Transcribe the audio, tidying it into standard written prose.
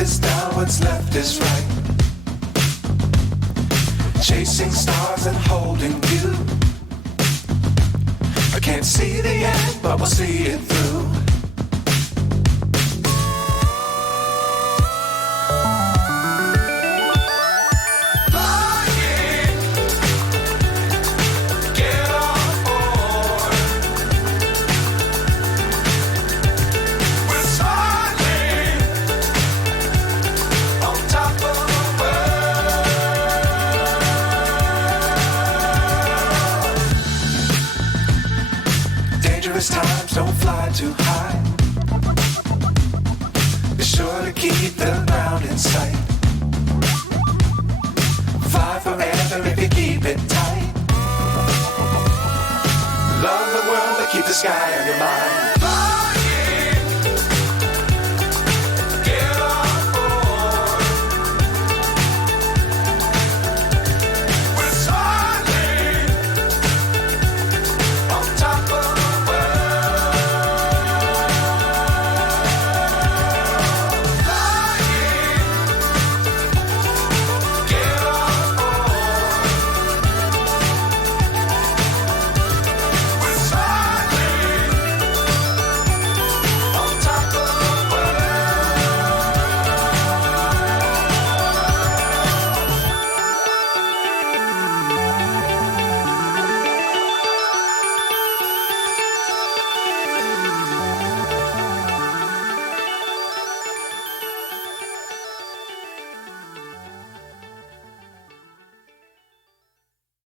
is down, what's left is right. Chasing stars and holding you. I can't see the end, but we'll see it through. Times don't fly too high. Be sure to keep the ground in sight. Fly forever if you keep it tight. Love the world, but keep the sky on your mind.